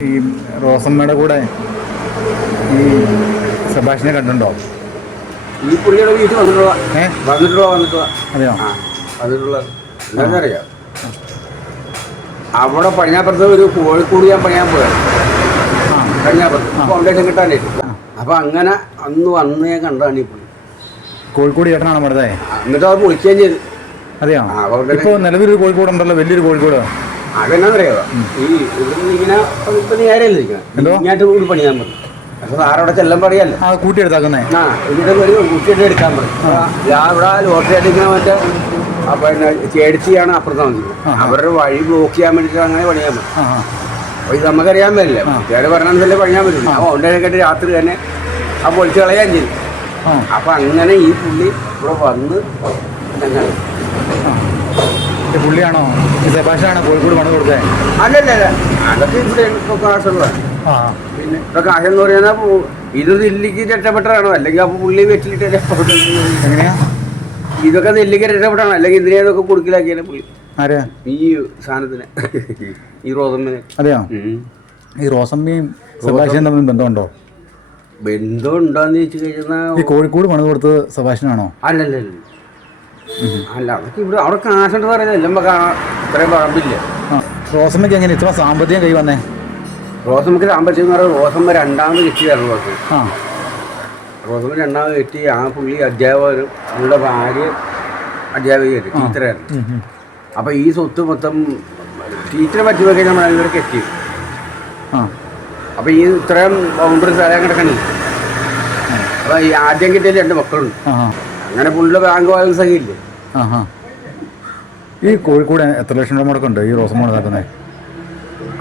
ഈ റോസമ്മയുടെ കൂടെ ഈ സഭാഷിനെ കണ്ടുണ്ടോ ഈ പുള്ളിയുടെ വീട്ടിൽ വന്നിട്ടുള്ള വന്നിട്ടുള്ള വന്നിട്ടുള്ള അതെയോ? വന്നിട്ടുള്ള എന്താണെന്ന് അറിയാം. അവിടെ പണിയാപ്പുറത്ത് ഒരു കോഴിക്കോട് ഞാൻ പണിയാൻ പോയത്. അപ്പൊ അങ്ങനെ അന്ന് വന്ന് ഞാൻ കണ്ടതാണ് ഈ പുള്ളി. കോഴിക്കോട് ചേട്ടനാണ് പണിതേ എന്നിട്ട് അവർ വിളിക്കുകയും ചെയ്തു. അതെയോ? ഇപ്പോൾ നിലവിലൊരു കോഴിക്കോട് ഉണ്ടല്ലോ വലിയൊരു കോഴിക്കോട്. അതെന്നാന്നറിയാമോ ഈ ഇവിടുന്ന് ഇങ്ങനെ ഇപ്പൊ നേരെയല്ലേ എന്തോ? ഇരിക്കണം ഇങ്ങോട്ട് കൂടി പണിയാൻ പറ്റും അപ്പൊ സാറവിടെ ചെല്ലാൻ പറയാല്ലേ? ആ കൂട്ടിയെടുത്താക്കുന്നേ ആ ഇവിടെ ഒരു കൂട്ടിയിട്ട് എടുക്കാൻ പറയും അവിടെ ലോട്ടറി അടിക്കുന്ന മറ്റേ പിന്നെ ചേടിച്ചിയാണ് അപ്പുറത്ത് വന്നത് അവരുടെ വഴി ബ്ലോക്ക് ചെയ്യാൻ വേണ്ടിയിട്ട് അങ്ങനെ പണിയാൻ പറ്റും അപ്പൊ ഇത് നമുക്കറിയാൻ പറ്റില്ല. കുട്ടിയുടെ പറഞ്ഞാൽ പണിയാൻ പറ്റില്ല. ആ. കേട്ട് രാത്രി തന്നെ ആ പൊളിച്ച് കളയാൻ ചെയ്യും അപ്പൊ അങ്ങനെ ഈ പുള്ളി ഇവിടെ വന്ന് ഈ പുള്ളിയാണോ? ഈ സെബാഷാണോ കോഴിക്കോട് പണി കൊടുത്തത് അല്ലല്ല അല്ല അതൊക്കെ ഇവിടെ ഇപ്പൊ കാശുള്ളതാണ് ആ പിന്നെ ഇപ്പൊ കാശെന്ന് പറയുന്നത് ഇത് നെല്ലിക്ക് രക്ഷപ്പെട്ടതാണോ അല്ലെങ്കിൽ അപ്പൊ പുള്ളി വെച്ചിട്ട് എങ്ങനെയാ? ഇതൊക്കെ നെല്ലിക്ക് രക്ഷപ്പെട്ടാണോ? അല്ലെങ്കിൽ ഇതിനെയൊക്കെ കൊടുക്കലാക്കിയാലും പുള്ളി? ആരെയാ ഈ സാധനത്തിന്. ഈ റോസമ്മനെ. അതെയോ? ഈ റോസമ്മയും സെബാഷിയും തമ്മിൽ ബന്ധമുണ്ടോ? ബന്ധം ഉണ്ടോന്ന് ചോദിച്ചു കഴിഞ്ഞാൽ ഈ കോഴിക്കോട് പണിത് കൊടുത്തത് സെബാഷിനാണോ അല്ലല്ല അല്ല. അതൊക്കെ ഇവിടെ അവിടെ കാശുണ്ട് പറയുന്നത് എല്ലാം ഇത്രയും പറമ്പില്ല റോസമ്മയ്ക്ക് എങ്ങനെ? ഇത്ര സാമ്പത്തികം കൈ വന്നേ? റോസമ്മക്ക് സാമ്പത്തികം എന്ന് പറയുന്നത് റോസമ്മ രണ്ടാമത് കിട്ടിയായിരുന്നു റോസം റോസമ്മ രണ്ടാമത് കിട്ടി. ആ പുള്ളി അധ്യാപകരും അവരുടെ ഭാര്യ അധ്യാപികയായിരുന്നു ടീച്ചറായിരുന്നു. അപ്പോൾ ഈ സ്വത്ത് മൊത്തം ടീച്ചറെ പറ്റി നോക്കി നമ്മൾ അതിലൂടെ കെട്ടി. ആ. അപ്പോൾ ഈ ഇത്രയും ബൗണ്ടറി സ്ഥലം കിടക്കണില്ല അപ്പോൾ ഈ ആദ്യം കിട്ടിയ രണ്ട് മക്കളുണ്ട്. അങ്ങനെ പുള്ളിയുടെ ബാങ്ക് ബാലൻസ് ഒക്കെ ഇല്ലേ? ഈ കോഴിക്കോട് എത്ര ലക്ഷം രൂപ മുടക്കുണ്ട് ഈ റോസം നടക്കുന്നത്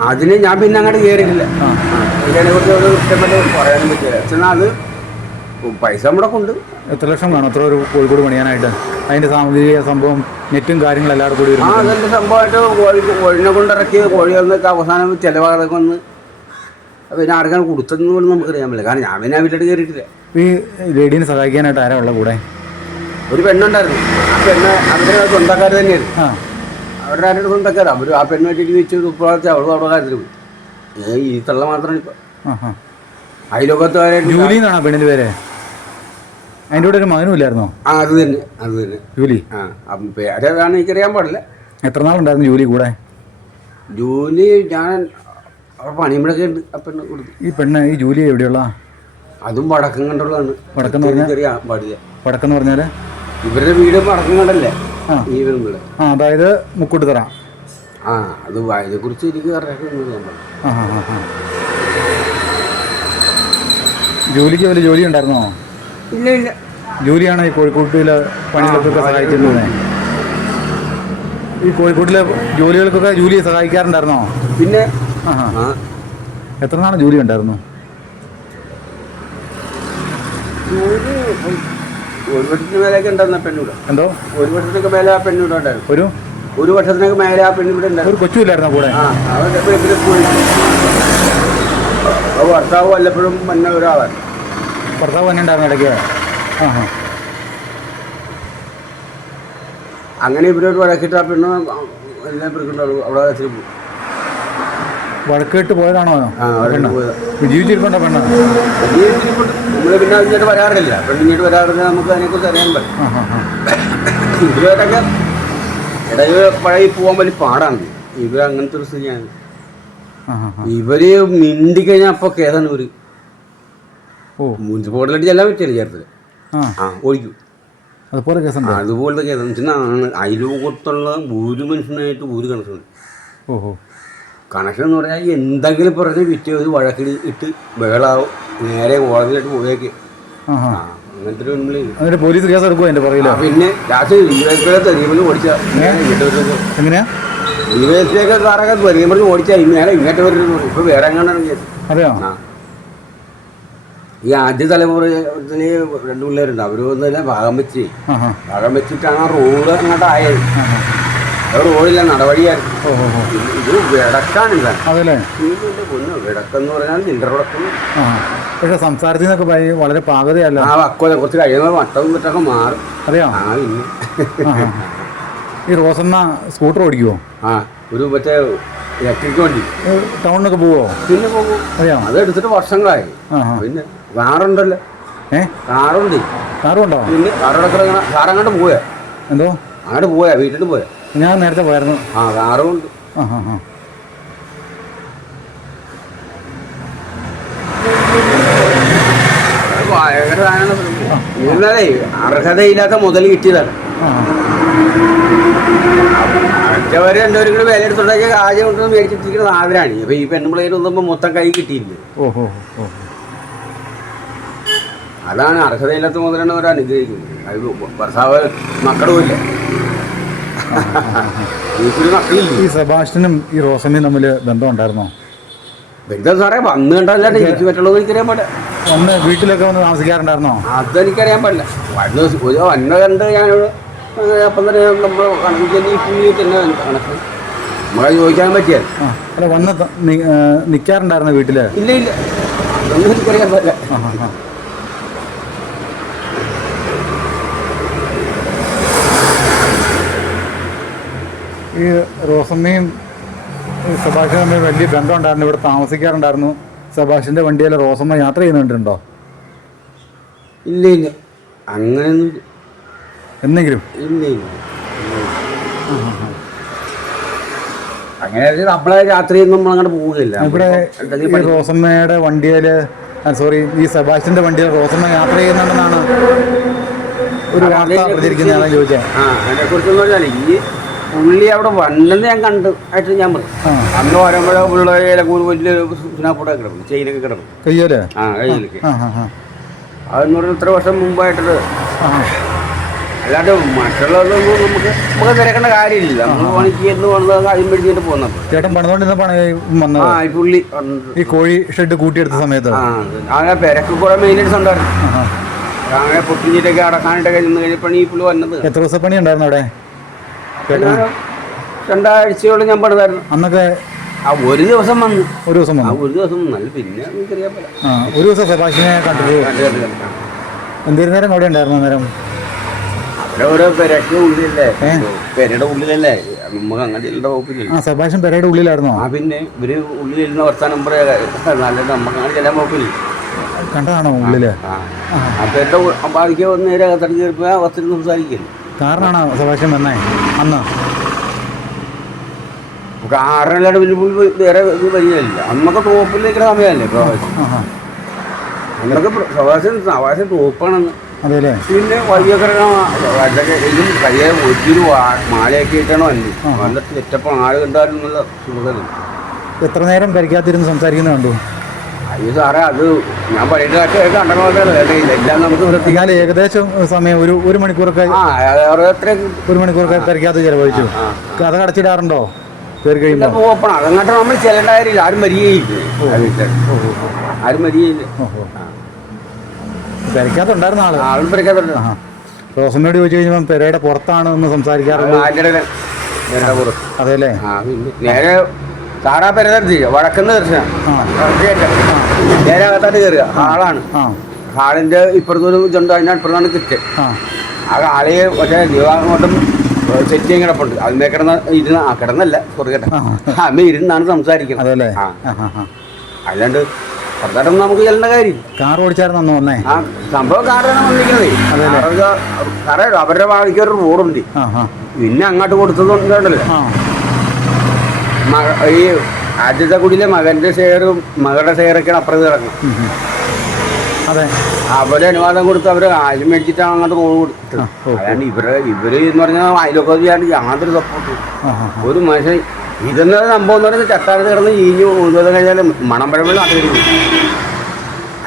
അതിന് ഞാൻ പിന്നെ അങ്ങോട്ട് കയറിയിട്ടില്ല. ഇതിനെ കുറിച്ച് ഒരു ഇഷ്ടപ്പെട്ട് പറയാനും പറ്റില്ല. എന്നാൽ അത് പൈസ മുടക്കുണ്ട് എത്ര ലക്ഷം വേണം? എത്ര ഒരു കോഴിക്കോട് പണിയാനായിട്ട്? അതിന്റെ സാമൂഹിക സംഭവം നെറ്റും കാര്യങ്ങളും എല്ലാവരും കൂടി ആ അതെന്റെ സംഭവമായിട്ട് കോഴി കോഴിനെ കൊണ്ടിറക്കി വന്നൊക്കെ അവസാനം ചിലവാതൊക്കെ വന്ന് പിന്നെ ആർക്കാണ് കൊടുത്തതെന്ന് പോലും നമുക്കറിയാൻ പറ്റില്ല. കാരണം ഞാൻ പിന്നെ ആ വീട്ടിലോട്ട് കയറിയിട്ടില്ല. ഈ ലേഡീനെ സഹായിക്കാനായിട്ട് ആരാ ഉള്ള കൂടെ? ഒരു പെണ്ണുണ്ടായിരുന്നു. ആ പെണ്ണ് അവരുടെ സ്വന്തക്കാർ തന്നെയായിരുന്നു ആ. അവരുടെ ആരുടെ സ്വന്തക്കാരാ? അവർ ആ പെണ്ണ് വെച്ചിട്ട് വെച്ച് തുപ്പാച്ച് അവളും അവിടെ കാര്യത്തിൽ പോയി ഏ ഈ തള്ള മാത്രമാണ് ഇപ്പം. അയലോകത്തുകാരെ അയലോകത്തുകാരായിട്ട് ജൂലി എന്നാണോ പെണ്ണിന്റെ പേര്? അതിന്റെ കൂടെ ഒരു മകനും ഇല്ലായിരുന്നോ? ആ അത് തന്നെ അത് തന്നെ. ജൂലി? ആ അപ്പം പേരേതാണ് എനിക്കറിയാൻ പാടില്ല. എത്ര നാളുണ്ടായിരുന്നു ജൂലി കൂടെ? ജൂലി ഞാൻ അവിടെ പണിയുമ്പോഴൊക്കെ ഉണ്ട്. ആ പെണ്ണ് കൊടുത്തു. ഈ പെണ്ണ് ഈ ജൂലി എവിടെയുള്ള? അതും വടക്കം കണ്ടുള്ളതാണ് വടക്കം പറഞ്ഞാൽ? വടക്കം പാടില്ല. വടക്കെന്ന് പറഞ്ഞാൽ ഇവരുടെ വീട് ആ. ഈ വീട് ആ അതായത് മുക്കൂട്ടുതറ ആ അത് അതിനെ കുറിച്ച് എനിക്ക് ആ ആ ആ ആ. ജോലിക്ക് വല്ല ജോലി ഉണ്ടായിരുന്നോ? ഇല്ല ഇല്ല. ജോലിയാണ് ഈ കോഴിക്കോട്ടിലെ പണികൾക്കൊക്കെ സഹായിച്ചിരുന്നത്? ഈ കോഴിക്കോട്ടിലെ ജോലികൾക്കൊക്കെ ജോലി സഹായിക്കാറുണ്ടായിരുന്നോ? പിന്നെ ആ. എത്ര നാളെ ജോലി ഉണ്ടായിരുന്നു? ജോലി ഒരു വർഷത്തിന് ഉണ്ടായിരുന്ന എന്തോ? ഒരു വർഷത്തിനൊക്കെ മേലെ ആ ഉണ്ടായിരുന്നു. ഒരു? ഒരു വർഷത്തിനൊക്കെ മേലെ ആ പെണ്ണിവിടെ ഉണ്ടായിരുന്നു. ഒരു കൊച്ചുമില്ലായിരുന്നോ കൂടെ? ആ അവരുടെ പോയി ഭർത്താവ് വല്ലപ്പോഴും വന്ന ഒരാളാണ്. ഭർത്താവ് തന്നെ ഉണ്ടായിരുന്നു ഇടയ്ക്ക്. ആ ആ. അങ്ങനെ ഇവരോട് വഴക്കിട്ട് ആ പെണ്ണ് എല്ലാം പിടിക്കണ്ടുള്ളൂ അവിടെ വെച്ചിട്ട് പോയി വഴക്കിട്ട് പോയതാണോ? പോയത്. ജീവിച്ചിരിപ്പുണ്ടോ പെണ്ണ്? നമ്മൾ പിന്നെ ഇങ്ങോട്ട് വരാറില്ല പെണ്ണ് ഇങ്ങോട്ട് വരാറില്ല നമുക്ക് അതിനെക്കുറിച്ച് അറിയാൻ പറ്റും. ഇവരൊക്കെ ഇടയിൽ പഴയ പോകാൻ വലിയ പാടാണ്. ഇവർ അങ്ങനത്തെ ഒരു സ്ഥിതിയാണ് ഇവർ മിണ്ടി കഴിഞ്ഞാൽ അപ്പൊ കേസാണ് ഇവർ. മുനിസിപ്പാലിറ്റി ചെല്ലാൻ പറ്റില്ല ചേർത്തില്ല ആ. ഒഴിക്കും. അതുപോലെ കേസുണ്ട്? അതുപോലത്തെ കേസാണ് അയൽവക്കത്തുള്ള ഒരു മനുഷ്യനായിട്ട് ഒരു കണക്ഷൻ ഓഹോ. കണക്ഷൻ എന്ന് പറഞ്ഞാൽ എന്തെങ്കിലും പറഞ്ഞ് വിറ്റ് ഒരു വഴക്കിൽ ഇട്ട് ബഹളാവും. നേരെ കോളേജിലോട്ട് പോയേക്ക് അങ്ങനത്തെ ഒരു ഉള്ളിൽ എന്നിട്ട് പോലീസ് കേസ് എടുക്കുമോ എന്റെ പറയില്ല പിന്നെ എങ്ങനെയാ? കാറൊക്കെ ഇങ്ങോട്ട് വരുന്നു ഇപ്പൊ വേറെ കേസ് അതെയോ? ഈ ആദ്യ തലമുറത്തിന് രണ്ട് പിള്ളേരുണ്ട്. അവർ തന്നെ ഭാഗം വെച്ച്. ഭാഗം വെച്ചിട്ടാണ് ആ റോഡ് അങ്ങോട്ട് ആയത്. ആ ആ അത് റോഡില്ല നടപടിയായിരുന്നു ഇത് വിടക്കാണില്ല അതല്ലേ? വിടക്കെന്ന് പറഞ്ഞാൽ ചില്ലറ വിടക്കും പക്ഷെ സംസാരത്തിൽ നിന്നൊക്കെ ഭയ- വളരെ പാകതയല്ല. ആ വക്കോലെ കുറച്ച് കഴിയുമ്പോൾ വട്ടം വിട്ടൊക്കെ മാറും. അറിയോ? ആ പിന്നെ. ഈ റോസമ്മ സ്കൂട്ടർ ഓടിക്കുമോ ആ ഒരു മറ്റേ ഇലക്ട്രിക് വണ്ടി. ടൗണിലൊക്കെ പോവോ? പിന്നെ പോകും. അതെയോ അത് എടുത്തിട്ട് വർഷങ്ങളായി. പിന്നെ കാറുണ്ടല്ലോ. ഏ? കാറുണ്ട്. കാറുണ്ടോ? പിന്നെ കാറോടൊക്കെ സാറങ്ങോട്ട് പോയാ എന്തോ? അങ്ങോട്ട് പോയാ വീട്ടിൽ പോയാ ഞാൻ നേരത്തെ പോയായിരുന്നു. ആ കാറും ഉണ്ട് ആ ആ. ആ ഭയങ്കര സാധനമാണ്. അർഹതയില്ലാത്ത മുതൽ കിട്ടിയതാണ് മറ്റവര് രണ്ടുപേരും കൂടി വില എടുത്തുണ്ടാക്കിയ കാര്യം കൊണ്ട് മേടിച്ചിട്ടിരിക്കുന്നത് സാധനമാണ് അപ്പൊ ഈ പെൺപിള്ളേര് ഒന്നും മൊത്തം കൈ കിട്ടിയില്ല? അതാണ് അർഹതയില്ലാത്ത മുതലാണ് അവർ അനുഗ്രഹിക്കുന്നത്. അത് ഭർത്താവ് മക്കളും ഇല്ല. ഈ സെബാസ്റ്റ്യനും ഈ റോസമ്മയും തമ്മിൽ ബന്ധം ഉണ്ടായിരുന്നോ? ബന്ധം സാറേ വന്നു കണ്ടല്ലാണ്ട് എനിക്ക് പറ്റുള്ളത് എനിക്കറിയാൻ പാടില്ല. ഒന്ന് വീട്ടിലൊക്കെ വന്ന് താമസിക്കാറുണ്ടായിരുന്നോ? അതെനിക്കറിയാൻ പാടില്ല. വന്ന് ഒരു വന്ന കണ്ട് ഞാൻ അപ്പം തന്നെ നമ്മൾ കണക്കിൽ തന്നെ കണക്ക്. നമ്മളെ ചോദിക്കാൻ പറ്റിയത് അല്ല വന്ന് നിൽക്കാറുണ്ടായിരുന്നോ വീട്ടിൽ ഇല്ല ഇല്ല. അതൊന്നും എനിക്കറിയാൻ പാടില്ല ആ ആ ആ ഈ റോസമ്മയും സെബാസ്റ്റ്യനും തമ്മിൽ വലിയ ബന്ധം ഉണ്ടായിരുന്നു ഇവിടെ താമസിക്കാറുണ്ടായിരുന്നു. സബാഷിന്റെ വണ്ടിയിൽ റോസമ്മ യാത്ര ചെയ്യുന്നുണ്ടോ? ഇല്ല ഇല്ല. അങ്ങനെ. എന്തെങ്കിലും ഇല്ല ഇല്ല അങ്ങനെ നമ്മളെ രാത്രി നമ്മൾ അങ്ങനെ പോവുകയില്ല ഇവിടെ ഈ റോസമ്മയുടെ വണ്ടിയിൽ സോറി ഈ സെബാസ്റ്റ്യന്റെ വണ്ടിയിൽ റോസമ്മ യാത്ര ചെയ്യുന്നുണ്ടെന്നാണ് ഒരു വാർത്ത പ്രചരിക്കുന്നതാണ് ചോദിച്ചത്. ആ ഈ പുള്ളി അവിടെ വന്നെന്ന് ഞാൻ കണ്ടു. ആയിട്ട് ഞാൻ പറഞ്ഞു. അന്ന് വരുമ്പോഴേ പുള്ളിയുടെ ഇലക്കൂർ വലിയ സുനാപ്പൂടെ കിടക്കും ചെയിനൊക്കെ കിടക്കും. കയ്യോൽ? ആ കയ്യിലേക്ക്. അതെന്ന് പറഞ്ഞാൽ ഇത്ര വർഷം മുമ്പായിട്ടത് അല്ലാണ്ട് മറ്റുള്ളതൊന്നും നമുക്ക് നമുക്ക് തിരക്കേണ്ട കാര്യമില്ല. നമ്മൾ പണിക്ക് എന്ന് വന്നത് കാര്യം മേടിച്ചിട്ട് പോകുന്നത് ചേട്ടൻ പണിതുകൊണ്ടിരുന്നപ്പോഴാണ് ഈ ആ പുള്ളി. ഈ കോഴി ഷെഡ് കൂട്ടിയെടുത്ത സമയത്ത്. ആ അങ്ങനെ പെരക്ക് കുറെ മെയിന്റെനൻസ് ഉണ്ടായിരുന്നു. അങ്ങനെ പൊട്ടിഞ്ഞിട്ടൊക്കെ അടക്കാനായിട്ടൊക്കെ നിന്ന് കഴിഞ്ഞപ്പോൾ ഈ പുള്ളി വന്നത്. എത്ര ദിവസം പണി ഉണ്ടായിരുന്നു അവിടെ? രണ്ടാഴ്ചയോളം ഞാൻ പണിതായിരുന്നു. അന്നൊക്കെ ആ ഒരു ദിവസം വന്നു. ഒരു ദിവസം ആ വന്നു ഒരു ദിവസം നല്ല പിന്നെ എനിക്കറിയാൻ പറ്റില്ല ആ ഒരു ദിവസം സെബാഷിനെ കണ്ടിട്ട്. കണ്ടു കണ്ടു കണ്ടു. എന്തേലും നേരം അവിടെ ഉണ്ടായിരുന്നു നേരം അവിടെ ഓരോ പെരക്ക് ഉള്ളിലല്ലേ? ഏ? പെരയുടെ ഉള്ളിലല്ലേ? നമുക്ക് അങ്ങനെ ചെല്ലേണ്ട വകുപ്പില്ല ആ സെബാഷൻ പെരയുടെ ഉള്ളിലായിരുന്നോ? ആ പിന്നെ ഇവർ ഉള്ളിലിരുന്ന വർത്താനം പറയാ നല്ല നമുക്ക് അങ്ങനെ ചെല്ലാൻ വകുപ്പില്ല. കണ്ടതാണോ ഉള്ളിൽ? ആ ആ. പേരുടെ ബാധിക്കുക വന്ന് നേരെ അകത്തടിച്ച് കയറിപ്പോ ആ വസ്ത്രം സംസാരിക്കില്ല? കാറിനാണോ സെബാസ്റ്റ്യൻ വന്നേ? അന്ന് കാറിനല്ലാണ്ട് വലിയ വേറെ ഇത് വരികയില്ല. അന്നൊക്കെ ടോപ്പിൽ നിൽക്കുന്ന സമയമല്ലേ പ്രവാസി. അന്നൊക്കെ പ്രവാസി പ്രവാസി ടോപ്പാണെന്ന് അതെല്ലേ പിന്നെ വഴിയൊക്കെ കയ്യെ വാ- മാലയൊക്കെ ഇട്ടാണ്? അല്ലേ. നല്ല ചെറ്റപ്പം ആൾ കണ്ടാലും നല്ല സുഖം എത്ര നേരം കഴിക്കാതിരുന്ന് സംസാരിക്കുന്നത് കണ്ടു? അയ്യോ സാറേ അത് ഞാൻ എല്ലാം നമുക്ക് ഏകദേശം സമയം ഒരു ഒരു മണിക്കൂറൊക്കെ ഒരു മണിക്കൂറൊക്കെ തിരക്കാത്ത ചെലവഴിച്ചു. കഥ കടച്ചിടാറുണ്ടോ? കയറി കഴിയുമ്പോൾ അതങ്ങോട്ട് നമ്മൾ ചെല്ലേണ്ട കാര്യമില്ല ആരും വരികയില്ല ആ വീട്ടിൽ. ആരും വരികയില്ല ഓഹോ പരിക്കാത്തുണ്ടായിരുന്ന ആൾ. റോസമ്മയോട് ചോദിച്ചു കഴിഞ്ഞപ്പോൾ പെരയുടെ പുറത്താണ് എന്ന് സംസാരിക്കാറുള്ളത് അതെ അല്ലേ നേരെ സാറാ പെരതരത്തി വടക്കുന്ന ദർശനം. നേരകത്തായിട്ട് കയറുക. ഹാളാണ്. ഹാളിന്റെ ഇപ്പുറത്തൊരു ഇതുണ്ട് അതിന്റെ അപ്പുറത്താണ് കിറ്റ് ആ. ഹാളിയെ മറ്റേ ദീപാങ്ങോട്ടും സെറ്റ് ചെയ്യാൻ കിടപ്പുണ്ട്. അതിന്മേ കിടന്ന ഇരുന്ന് ആ കിടന്നല്ല സോറി കേട്ടോ അമ്മ ഇരുന്നാണ് സംസാരിക്കുന്നത്. അല്ലാണ്ട് പ്രധാനം നമുക്ക് ചെല്ലേണ്ട കാര്യം കാർ ഓടിച്ചായിരുന്നു അന്ന് വന്നേ? ആ സംഭവം കാറാണ് വന്നിരിക്കുന്നത്. സാറേ അവരുടെ ഭാവിക്ക് ഒരു റോഡുണ്ട്. പിന്നെ അങ്ങോട്ട് കൊടുത്തതുണ്ടല്ലോ ആ. മക ഈ ആദ്യത്തെ കുടിയിലെ മകന്റെ ഷെയറും മകളുടെ ഷെയറൊക്കെയാണ് അപ്പുറത്ത് ഉം. അതെ. അവർ അനുവാദം കൊടുത്ത് അവർ ആദ്യം മേടിച്ചിട്ടാണ് അങ്ങോട്ട് റോഡ് കൊടുത്തത്. അതാണ്. ഇവർ ഇവർ എന്ന് പറഞ്ഞാൽ അയലൊക്കെ ചെയ്യാണ്ട് യാതൊരു സപ്പോർട്ട്. ഒരു മനുഷ്യൻ ഇതെന്ന് സംഭവം എന്ന് പറഞ്ഞാൽ ചട്ടാരത്ത് കിടന്ന് ഈഞ്ഞു ഒഴുകുന്നത് കഴിഞ്ഞാൽ മണം പഴമ്പോൾ നാട്ടുകാർ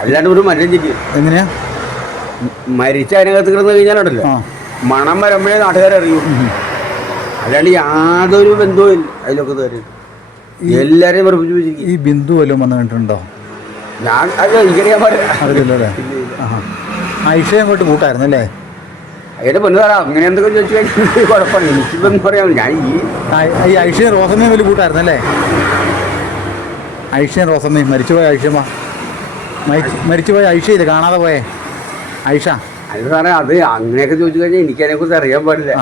അല്ലാണ്ട് ഒരു മരം എങ്ങനെയാ? മരിച്ച അതിനകത്ത് കിടന്ന് കഴിഞ്ഞാലുണ്ടല്ലോ. മണം വരുമ്പോഴേ നാട്ടുകാരറിയൂ. അല്ലാണ്ട് യാതൊരു ബന്ധവും ഇല്ല. അതിലൊക്കെ തരും എല്ലാരെയും വെച്ചിരിക്കും. ഈ ബിന്ദു വല്ലതും വന്ന് കണ്ടിട്ടുണ്ടോ? ഞാൻ അത് എനിക്കറിയാൻ ഐഷ അങ്ങോട്ട് കൂട്ടായിരുന്നു അല്ലേ അതിന്റെ പൊന്നു സാറാ അങ്ങനെ എന്തൊക്കെ ചോദിച്ചു കഴിഞ്ഞാൽ കുഴപ്പമില്ല. എനിക്കിപ്പം പറയാം ഞാൻ ഈ ഐഷ റോസമ്മയും വലിയ കൂട്ടായിരുന്നു അല്ലേ ഐഷ റോസമ്മയും മരിച്ചുപോയ ഐഷമ്മ. മരിച്ചു മരിച്ചുപോയ ഐഷയില്ലേ കാണാതെ പോയേ? ഐഷ. അത് സാറേ അത് അങ്ങനെയൊക്കെ ചോദിച്ചു കഴിഞ്ഞാൽ എനിക്കതിനെ കുറിച്ച് അറിയാൻ പാടില്ല.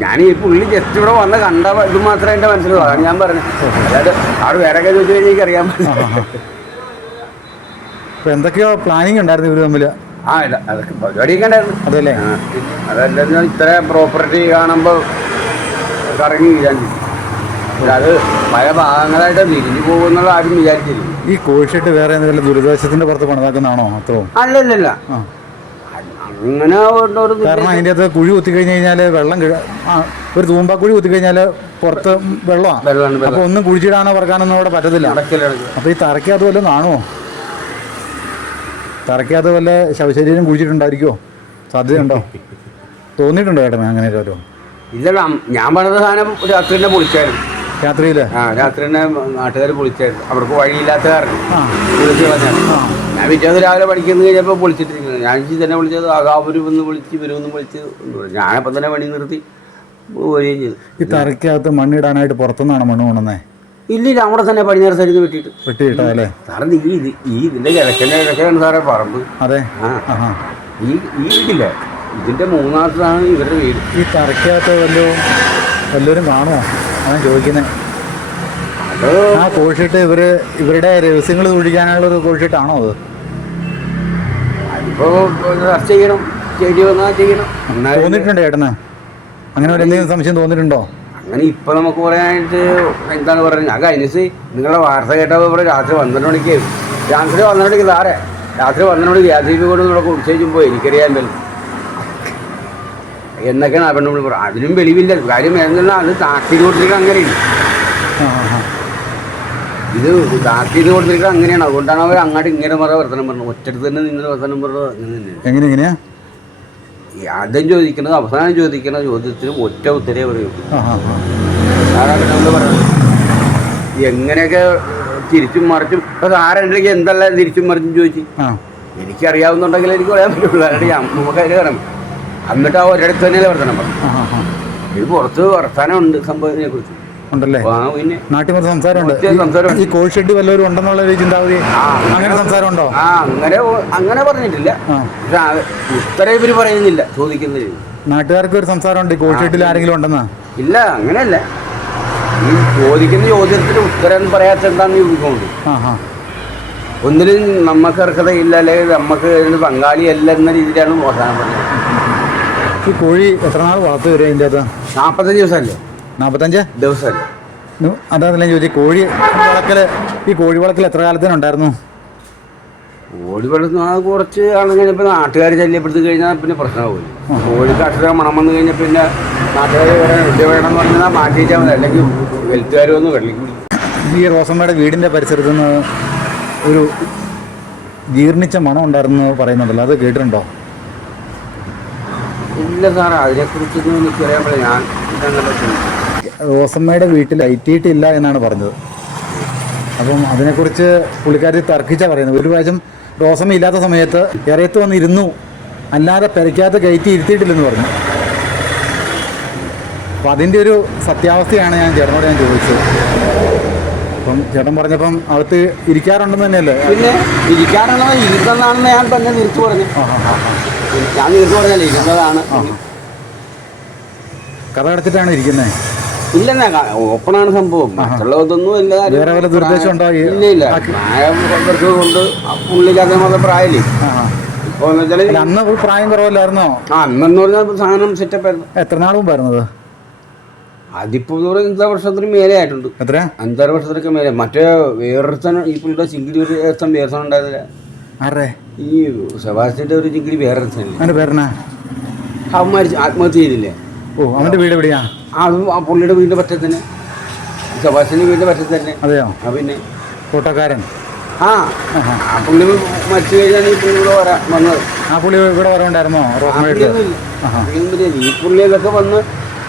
ഞാൻ ഈ പുള്ളി ജസ്റ്റ് ഇവിടെ വന്ന് കണ്ട ഇത് മാത്രമേ എന്റെ മനസ്സിലുള്ളൂ. അതാണ് ഞാൻ പറഞ്ഞത്. അതായത് അവിടെ വേറെ ഒക്കെ ചോദിച്ചു കഴിഞ്ഞാൽ അറിയാൻ ആ, ആ, ആ. അപ്പൊ എന്തൊക്കെയോ പ്ലാനിങ് ഉണ്ടായിരുന്നു ഇവർ തമ്മിൽ ആ ഇല്ല. അതൊക്കെ പരിപാടിയൊക്കെ ഉണ്ടായിരുന്നു. അതല്ലേ? അതല്ല ഇത്ര പ്രോപ്പർട്ടി കാണുമ്പോൾ കറങ്ങി വീഴാൻ അത് പല ഭാഗങ്ങളായിട്ട് തിരിഞ്ഞു പോകുന്നുള്ള ആരും വിചാരിച്ചില്ല. ഈ കോഴിഷെട്ട് വേറെ എന്തെങ്കിലും ദുരിതാശ്വാസത്തിന്റെ പുറത്ത് പണിതാക്കുന്നതാണോ അത്രോ അല്ലല്ല അങ്ങനെ കാരണം അതിന്റെ അകത്ത് കുഴി കുത്തി കഴിഞ്ഞ് കഴിഞ്ഞാൽ വെള്ളം കിഴ ആ ഒരു തൂമ്പാ കുഴി കുത്തി കഴിഞ്ഞാൽ പുറത്ത് വെള്ളമാണ് വെള്ളമാണ് അപ്പൊ ഒന്നും കുഴിച്ചിടാനോ പറക്കാനൊന്നും അവിടെ പറ്റത്തില്ല. നടക്കലാണ് അപ്പൊ ഈ തറയ്ക്കകത്ത് വല്ലതും കാണുമോ തറയ്ക്കകത്ത് വല്ല ശവശരീരം കുഴിച്ചിട്ടുണ്ടായിരിക്കുമോ സാധ്യതയുണ്ടോ? തോന്നിയിട്ടുണ്ടോ ചേട്ടന് അങ്ങനെ ഒരു ഇല്ല ഞാൻ പറഞ്ഞ സാധനം രാത്രി തന്നെ പൊളിച്ചായിരുന്നു രാത്രിയിൽ ആ രാത്രി തന്നെ നാട്ടുകാർ പൊളിച്ചായിരുന്നു അവർക്ക് വഴിയില്ലാത്ത കാരണം. ആ. പൊളിച്ച് കളഞ്ഞാൽ ഞാൻ പിറ്റേന്ന് രാവിലെ പഠിക്കുന്ന കഴിഞ്ഞപ്പോൾ പൊളിച്ചിട്ടിരിക്കുന്നത് ഞാൻ തന്നെ വിളിച്ചത് അവർ വന്ന് വിളിച്ച് ഇവരൊന്ന് വിളിച്ച്. ഞാനപ്പം തന്നെ പണി നിർത്തി പോവുകയും ചെയ്തു. ഈ തറയ്ക്കകത്ത് മണ്ണിടാനായിട്ട് പുറത്തുനിന്നാണ് മണ്ണ് കൊണ്ടുവന്നേ? ഇല്ലില്ല അവിടെ തന്നെ പടിഞ്ഞാറ് സൈഡിൽ വെട്ടിയിട്ട്. വെട്ടിയിട്ടതല്ലേ സാറേ ഈ ഇത് ഈ ഇതിന്റെ കിഴക്കന്റെ കിഴക്കാണ് സാറേ പറമ്പ്. അതെ. ഈ ഈ വീട്ടില്ലേ ഇതിന്റെ മൂന്നാമത്തതാണ് ഇവരുടെ വീട്. ഈ തറയ്ക്കകത്ത് വല്ലതും വല്ലവരും കാണുമോ അതാണ് ചോദിക്കുന്നത് ആ കോഴിഷീട്ട് ഇവർ ഇവരുടെ രഹസ്യങ്ങൾ സൂക്ഷിക്കാനുള്ള ഒരു കോഴിഷീട്ടാണോ അത്? ചെയ്യണം വന്നാൽ ചെയ്യണം. എന്നാൽ തോന്നിയിട്ടുണ്ടോ ചേട്ടന് അങ്ങനെ ഒരു എന്തെങ്കിലും സംശയം തോന്നിയിട്ടുണ്ടോ? അങ്ങനെ ഇപ്പൊ നമുക്ക് പറയാനായിട്ട് എന്താണ് പറയുന്നത്? ഞാൻ കഴിഞ്ഞ നിങ്ങളുടെ വാർത്ത കേട്ടപ്പോൾ ഇവിടെ രാത്രി പന്ത്രണ്ട് മണിക്ക് രാത്രി പന്ത്രണ്ട് മണിക്ക് താരെ രാത്രി പന്ത്രണ്ട് മണിക്ക് യാത്രയ്ക്ക് കൊണ്ട് ഇവിടെ കുടിച്ചേച്ചും പോയി എനിക്കറിയാൻ പറ്റും എന്നൊക്കെയാണ് ആ പെണ്ണുമ്പോൾ അതിനും വെളിവില്ല. കാര്യം എന്തെല്ലാം അത് താക്കീത് കൊടുത്തിരിക്കുക അങ്ങനെയില്ല ആ ആ, ആ. ഇത് ഇതാക്കി ഇത് കൊടുത്തിട്ട് അങ്ങനെയാണ്. അതുകൊണ്ടാണ് അവർ അങ്ങോട്ട് ഇങ്ങനെ പറഞ്ഞ വർത്തനം പറഞ്ഞത്. ഒറ്റടുത്ത് തന്നെ നിന്ന് വർത്തനം പറഞ്ഞത് അങ്ങനെ തന്നെയാണ് എങ്ങനെ എങ്ങനെയാ? ആദ്യം ചോദിക്കുന്നത് അവസാനം ചോദിക്കുന്ന ചോദ്യത്തിന് ഒറ്റ ഉത്തരേ പറയൂ അതാണ് നമ്മൾ പറയുന്നത്. എങ്ങനെയൊക്കെ തിരിച്ചും മറിച്ചും ഇപ്പൊ ആരെങ്കിലും എന്തല്ല തിരിച്ചും മറിച്ചും ചോദിച്ചു? എനിക്കറിയാവുന്നുണ്ടെങ്കിൽ എനിക്ക് പറയാൻ പറ്റുള്ളൂ. അല്ലെങ്കിൽ നമുക്ക് അതിന് പറയാം എന്നിട്ട് ആ ഒരിടത്ത് തന്നെയല്ലേ വർത്തനം പറഞ്ഞു ഇത് പുറത്ത് വർത്തമാനം ഉണ്ട് സംഭവത്തിനെ കുറിച്ച് ഉണ്ടല്ലേ? നാട്ടിൽ സംസാരമുണ്ട്. ഒത്തിരി സംസാരമുണ്ട്. ഈ കോഴിഷെഡ് വല്ലവരും ഉണ്ടെന്നുള്ള ഒരു ചിന്താഗതി അങ്ങനെ സംസാരമുണ്ടോ? അങ്ങനെ അങ്ങനെ പറഞ്ഞിട്ടില്ല. ഉത്തരം ഇവർ പറയുന്നില്ല ചോദിക്കുന്നില്ല. നാട്ടുകാർക്ക് ഒരു സംസാരമുണ്ട്. ഈ കോഴിഷെഡിൽ ആരെങ്കിലും ഉണ്ടെന്നാ? ഇല്ല അങ്ങനെയല്ല. ഈ ചോദിക്കുന്ന ചോദ്യത്തിന് ഉത്തരം പറയാത്ത എന്താന്ന് ചോദിക്കുന്നുണ്ട്. ഒന്നിലും നമുക്ക് അർഹതയില്ല അല്ലെങ്കിൽ നമുക്ക് പങ്കാളി പങ്കാളിയല്ല എന്ന രീതിയിലാണ് അവസാനം പറഞ്ഞത്. ഈ കോഴി എത്ര നാൾ വളർത്തു വരും അതിന്റെ അകത്ത്? നാൽപ്പത്തഞ്ച് ദിവസമല്ലേ? നാൽപ്പത്തഞ്ച് ദിവസം. അതാണല്ലേ ചോദിച്ചു കോഴി വളക്കൽ ഈ കോഴി വളക്കൽ എത്ര കാലത്തിനുണ്ടായിരുന്നു കോഴി വെളുന്ന കുറച്ച് ആൾ കഴിഞ്ഞപ്പോൾ നാട്ടുകാർ ശല്യപ്പെടുത്തി കഴിഞ്ഞാൽ പിന്നെ പ്രശ്നമാകും കോഴിക്ക് അക്ഷര മണം വന്നു കഴിഞ്ഞാൽ പിന്നെ നാട്ടുകാർ വലിയ വേണം എന്ന് പറഞ്ഞാൽ മാറ്റിയിട്ടാൽ മതി. അല്ലെങ്കിൽ വെൽത്തുകാർ വന്ന് വെള്ളിക്ക് ഈ റോസമ്മയുടെ വീടിന്റെ പരിസരത്ത് നിന്ന് ഒരു ജീർണിച്ച മണം ഉണ്ടായിരുന്നു പറയുന്നുണ്ടല്ലോ. അത് കേട്ടിട്ടുണ്ടോ? ഇല്ല സാറേ അതിനെക്കുറിച്ചൊന്നും എനിക്കറിയാൻ പറ്റില്ല ഞാൻ ചിന്തിച്ചു. റോസമ്മയുടെ വീട്ടിൽ ഐറ്റിയിട്ടില്ല എന്നാണ് പറഞ്ഞത്. അപ്പം അതിനെക്കുറിച്ച് പുള്ളിക്കാരി തർക്കിച്ചാണ് പറയുന്നത്. ഒരു പ്രാവശ്യം റോസമ്മ ഇല്ലാത്ത സമയത്ത് ഇറയത്ത് വന്നിരുന്നു. അല്ലാതെ പെരയ്ക്കകത്ത് കയറ്റി ഇരുത്തിയിട്ടില്ലെന്ന് പറഞ്ഞു. അപ്പം അതിന്റെ ഒരു സത്യാവസ്ഥയാണ് ഞാൻ ചേട്ടനോട് ഞാൻ ചോദിച്ചത്. അപ്പം ചേട്ടൻ പറഞ്ഞപ്പം അകത്ത് ഇരിക്കാറുണ്ടെന്ന് തന്നെയല്ലേ? പിന്നെ ഇരുന്നതാണെന്ന് ഞാൻ തന്നെ തിരിച്ചു പറഞ്ഞു. ഞാൻ തിരിച്ചു പറഞ്ഞല്ലേ ഇരുന്നതാണ്. കഥ അടച്ചിട്ടാണ് ഇരിക്കുന്നത് ഇല്ലെന്നാ ഓപ്പണാണ് സംഭവം. മറ്റുള്ളതൊന്നും ഇല്ല ഇല്ല ഇല്ല പ്രായം കുറച്ച് കൊണ്ട് പുള്ളിക്ക് പ്രായമില്ലേ? അന്ന് പ്രായം കുറവല്ലായിരുന്നോ? ആ അന്നെന്ന് പറഞ്ഞാൽ സാധനം സെറ്റപ്പ് ആയിരുന്നു. എത്ര നാൾ മുമ്പായിരുന്നത് അതിപ്പോ അഞ്ചാറ് വർഷത്തിന് മേലെ ആയിട്ടുണ്ട്. എത്ര അഞ്ചാറ് വർഷത്തിനൊക്കെ മേലെ. മറ്റേ വേറൊരുത്തൻ ഈ പുള്ളിയുടെ ചിങ്കിടി ഒരു ഏത്തം വേർത്തം ഉണ്ടായിരുന്നില്ല ആരെ? ഈ സെബാസ്റ്റിന്റെ ഒരു ചിങ്കിടി വേറെ അവൻ മരിച്ച് ആത്മഹത്യ ചെയ്തില്ലേ? ഓ അവന്റെ വീട് എവിടെയാ? അത് ആ പുള്ളിയുടെ വീട് പറ്റത്തിന് തന്നെ. വീട് വീടിന്റെ പറ്റ തന്നെ. അതെയോ? ആ പിന്നെ. കൂട്ടക്കാരൻ. ആ ആ പുള്ളി മരിച്ചു കഴിഞ്ഞാൽ ഈ പുള്ളി ഇവിടെ വരാൻ വന്നത്. ആ പുള്ളി ഇവിടെ വരണ്ടായിരുന്നോ. ഈ പുള്ളിയൊക്കെ വന്ന്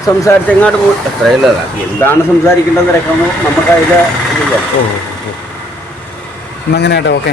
സംസാരിച്ചെങ്ങാട്ട് പോകും എത്രയല്ല എന്താണ് സംസാരിക്കേണ്ടത് നമുക്ക് അതിന്റെ ഇതില്ല ഓ എന്നങ്ങനെ ആട്ടെ ഓക്കെ.